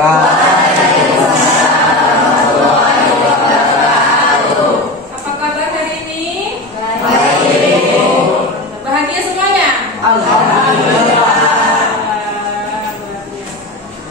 Apa kabar hari ini? Baik. Bahagia semuanya? Alhamdulillah.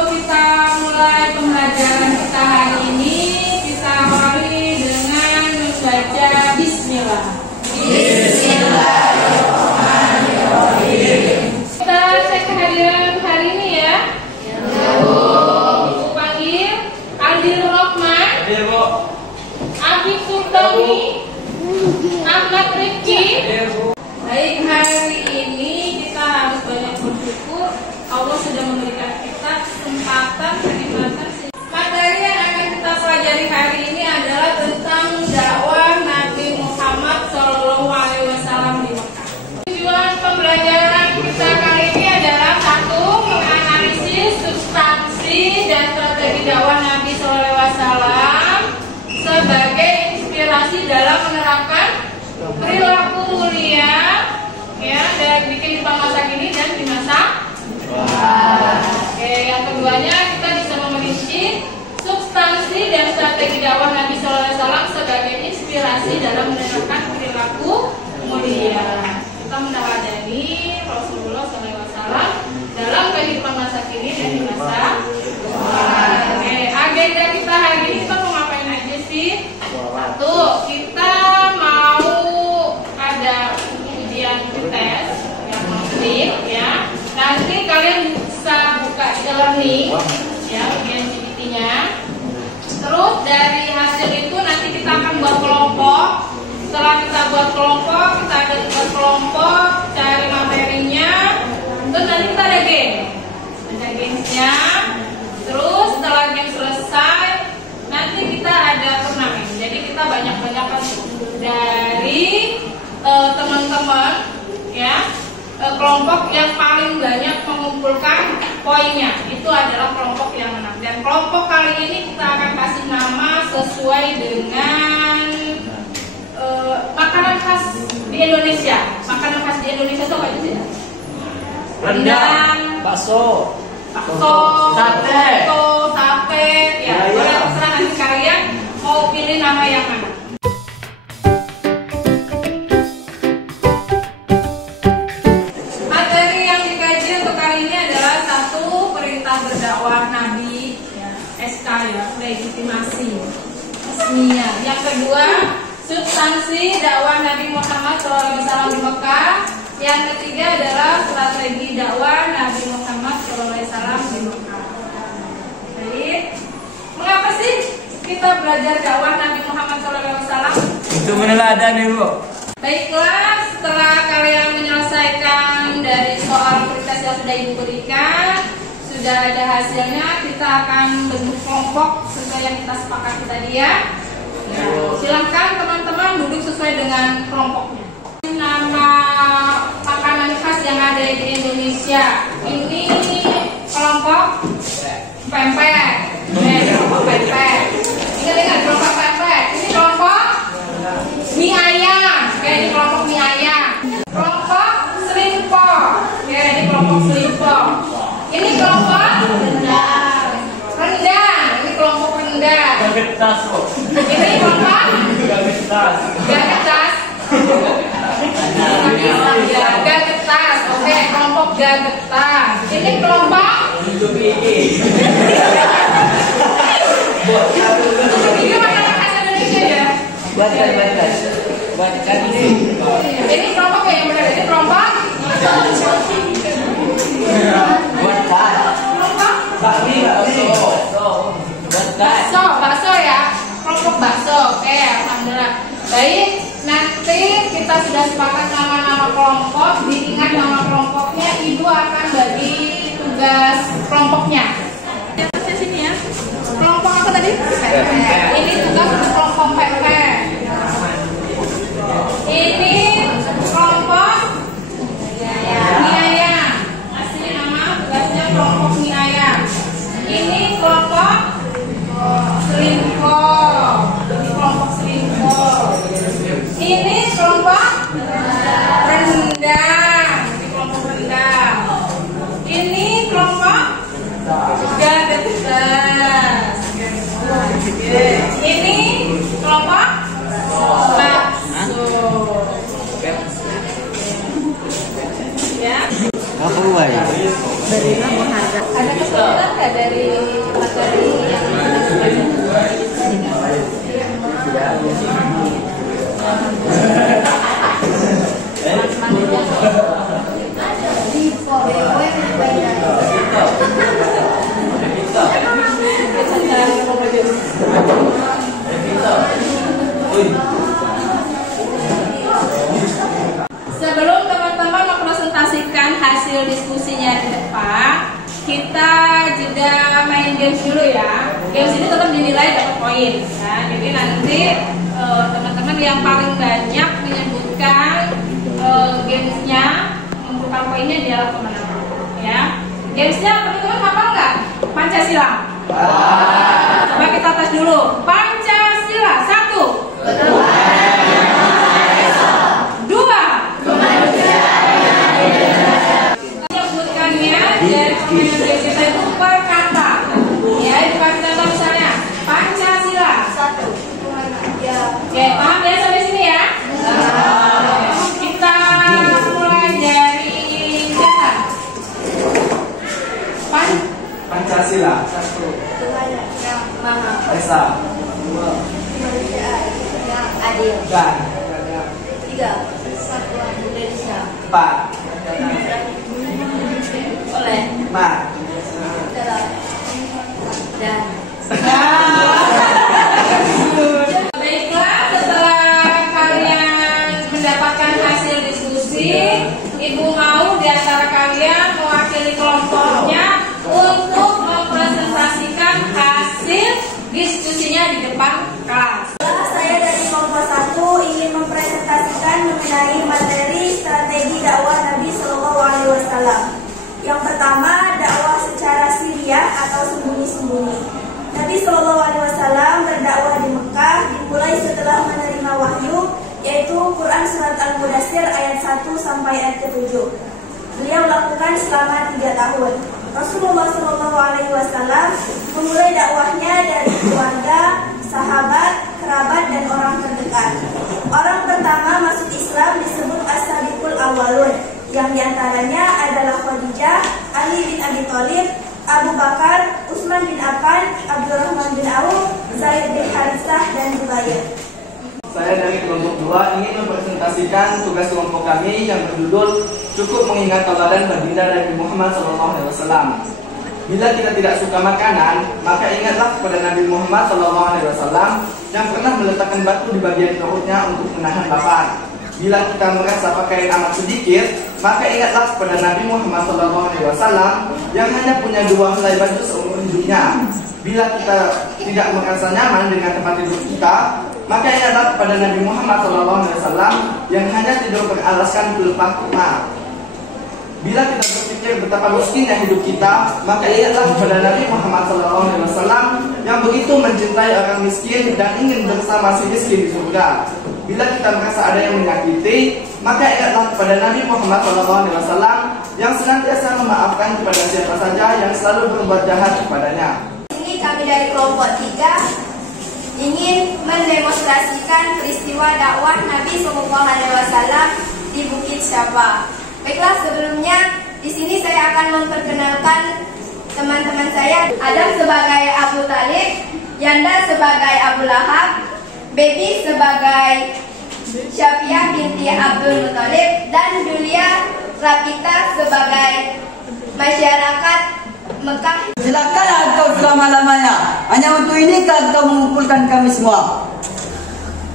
Kita mulai pembelajaran kita hari ini. Kita awali dengan membaca Bismillah. Bismillahirrahmanirrahim. Kita cek kehadiran hari ini ya. Ibu panggil Adil Rohman, Abi Sultani, Ahmad Rifki. Baik, hari ini kita harus banyak bersyukur Allah sudah memberikan kita kesempatan, kenikmatan. Materi yang akan kita pelajari hari ini adalah tentang dakwah Nabi Muhammad SAW di Mekah. Tujuan pembelajaran kita kali ini adalah satu, menganalisis substansi dan strategi dakwah Nabi SAW sebagai inspirasi dalam menerapkan perilaku mulia ya, dan bikin di masa kini dan di masa Oke, yang keduanya kita bisa memerintah substansi dan strategi dakwah Nabi SAW sebagai inspirasi dalam menerapkan perilaku mulia. Kita meneladani Rasulullah SAW dalam kehidupan masa kini dan di masa Oke, agenda kita hari ini kita mau ngapain aja sih? Satu, kita mau ada ujian tes yang masif ya. Nanti kalian bisa buka e-learning ya, ujian GPT-nya. Terus dari hasil itu nanti kita akan buat kelompok. Setelah kita buat kelompok, kita ada buat kelompok, cari materinya. Terus nanti kita ada game. Ada gamesnya. Terus setelah game selesai, nanti kita ada turnamen. Jadi kita banyak-banyak dari teman-teman ya. Kelompok yang paling banyak mengumpulkan poinnya itu adalah kelompok yang menang. Dan kelompok kali ini kita akan kasih nama sesuai dengan makanan khas di Indonesia. Makanan khas di Indonesia itu apa aja sih? Rendang, bakso, sate. Ya, boleh terserah nanti kalian mau pilih nama yang mana. Berdakwah Nabi ya, SK ya, legitimasi resminya. Yang kedua, substansi dakwah Nabi Muhammad SAW di Mekah. Yang ketiga adalah strategi dakwah Nabi Muhammad SAW di Mekah. Baik, mengapa sih kita belajar dakwah Nabi Muhammad SAW? Untuk meneladani, Bu. Baiklah, setelah kalian menyelesaikan dari soal pretest yang sudah Ibu berikan, sudah ada hasilnya, kita akan bentuk kelompok sesuai yang kita sepakati tadi ya. Silahkan teman-teman duduk sesuai dengan kelompoknya. Nama makanan khas yang ada di Indonesia. Ini kelompok pempek. Kelompok pempek. Ingat kelompok pempek. Ini kelompok mie ayam. Ini kelompok mie ayam. Kelompok selimpo. Ini kelompok selimpo. Ini kelompok rendang. Ini kelompok rendang. Gagetas, Bu. Ini kelompok Gagetas. Gagetas. Oke, kelompok gagetas. Ini kelompok ini makanan khas Indonesia ya. Buat Ini kelompok yang benar. Ini kelompok bakso ya, kelompok bakso. Oke, alhamdulillah. Baik, nanti kita sudah sepakat nama-nama kelompok. Diingat nama kelompoknya, Ibu akan bagi tugas kelompoknya. Atasnya sini ya. Kelompok apa tadi? Ini tugas untuk kelompok PP. Ini kelompok mie ayam. Kasih nama tugasnya kelompok mie ayam. Ini kelompok selingko. Ini kelompok selingko. Ini kelompok rendang. Ini kelompok rendang. Ini kelompok gagetas. kelompok bakso. Ya. Apa buat? Ada kesulitan nggak dari materi yang sebelum teman-teman mempresentasikan hasil diskusinya di depan, kita jeda main games dulu ya. Games ini tetap dinilai dapat poin. Nah, jadi nanti teman-teman yang paling banyak menyebutkan gamesnya mengumpulkan poinnya dialah pemenang. Ya, gamesnya teman-teman hafal nggak? Pancasila. Coba kita tes dulu. Pancasila 1, 2. Menyebutkannya dari pemain kita itu per kata. Ya, itu kata misalnya Pancasila 1. Oke, paham ya sampai sini ya? Kita mulai dari Jalan. Pancasila. 1. Esa. 2. Adil. Dan. 3. Persatuan Indonesia. 4. Oleh. Mat. Dan. Baiklah, setelah kalian mendapatkan hasil diskusi, Ibu mau di antara kalian mewakili kelompoknya untuk mempresentasikan hasil diskusinya di depan kelas. Saya dari kelompok 1 ingin mempresentasikan mengenai materi strategi dakwah Nabi Shallallahu Alaihi Wasallam. Yang pertama, dakwah secara sirriyah atau sembunyi-sembunyi. Nabi Shallallahu Alaihi Wasallam berdakwah di Mekah dimulai setelah menerima wahyu, yaitu Quran Surat Al-Mudaththir ayat 1 sampai ayat ke-7. Beliau lakukan selama 3 tahun. Rasulullah Shallallahu Alaihi Wasallam memulai dakwahnya dari keluarga, sahabat, kerabat, dan orang terdekat. Orang pertama masuk Islam disebut As-Sabiqul Awwalun, yang diantaranya adalah Khadijah, Ali bin Abi Thalib, Abu Bakar, Utsman bin Affan, Abdurrahman bin Auf, Zaid bin Haritsah, dan Zubair. Saya dari kelompok 2 ingin mempresentasikan tugas kelompok kami yang berjudul Cukup Mengingat Tauladan Baginda Nabi Muhammad SAW. Bila kita tidak suka makanan, maka ingatlah kepada Nabi Muhammad SAW yang pernah meletakkan batu di bagian perutnya untuk menahan lapar. Bila kita merasa pakaian amat sedikit, maka ingatlah kepada Nabi Muhammad SAW yang hanya punya 2 helai baju seumur hidupnya. Bila kita tidak merasa nyaman dengan tempat tidur kita, maka ingatlah kepada Nabi Muhammad SAW yang hanya tidur beralaskan pelepah kurma. Bila kita berpikir betapa miskinnya hidup kita, maka ingatlah kepada Nabi Muhammad SAW yang begitu mencintai orang miskin dan ingin bersama si miskin di surga. Bila kita merasa ada yang menyakiti, maka ingatlah kepada Nabi Muhammad SAW yang senantiasa memaafkan kepada siapa saja yang selalu berbuat jahat kepadanya. Ini kami dari kelompok 3 ingin mendemonstrasikan peristiwa dakwah Nabi SAW di Bukit Syaba. Baiklah, sebelumnya di sini saya akan memperkenalkan teman-teman saya. Adam sebagai Abu Talib, Yanda sebagai Abu Lahab, Baby sebagai Syafiah binti Abdul Muthalib, dan Julia Rapita sebagai masyarakat Mekah. Silakanlah engkau selama-lamanya. Hanya untuk ini engkau mengumpulkan kami semua.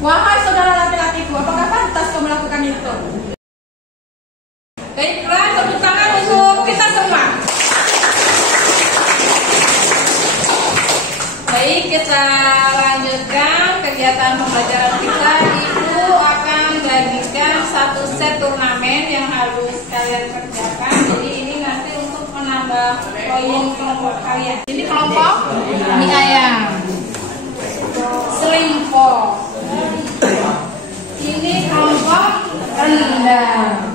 Wahai saudara laki-lakiku, apakah pantas kau melakukan itu? Baiklah, tepuk tangan untuk kita semua. Baik, kita lanjutkan kegiatan pembelajaran kita. Ibu akan bagikan 1 set turnamen yang harus kalian kerjakan. Jadi ini nanti untuk menambah poin kelompok kalian. Ini kelompok mie ayam, selingkuh. Ini kelompok rendang.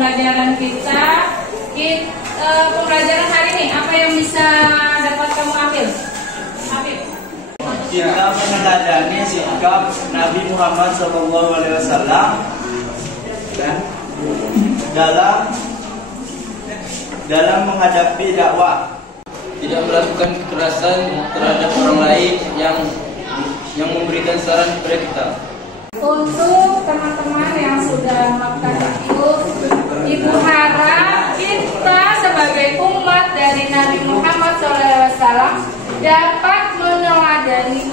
pembelajaran kita. Pembelajaran hari ini apa yang bisa dapat kamu ambil? Afif. Kita meneladani sikap Nabi Muhammad SAW dan dalam menghadapi dakwah, tidak melakukan kekerasan terhadap orang lain yang memberikan saran kepada kita. Untuk teman-teman yang sudah melakukan itu, Ibu harap kita sebagai umat dari Nabi Muhammad SAW dapat meneladani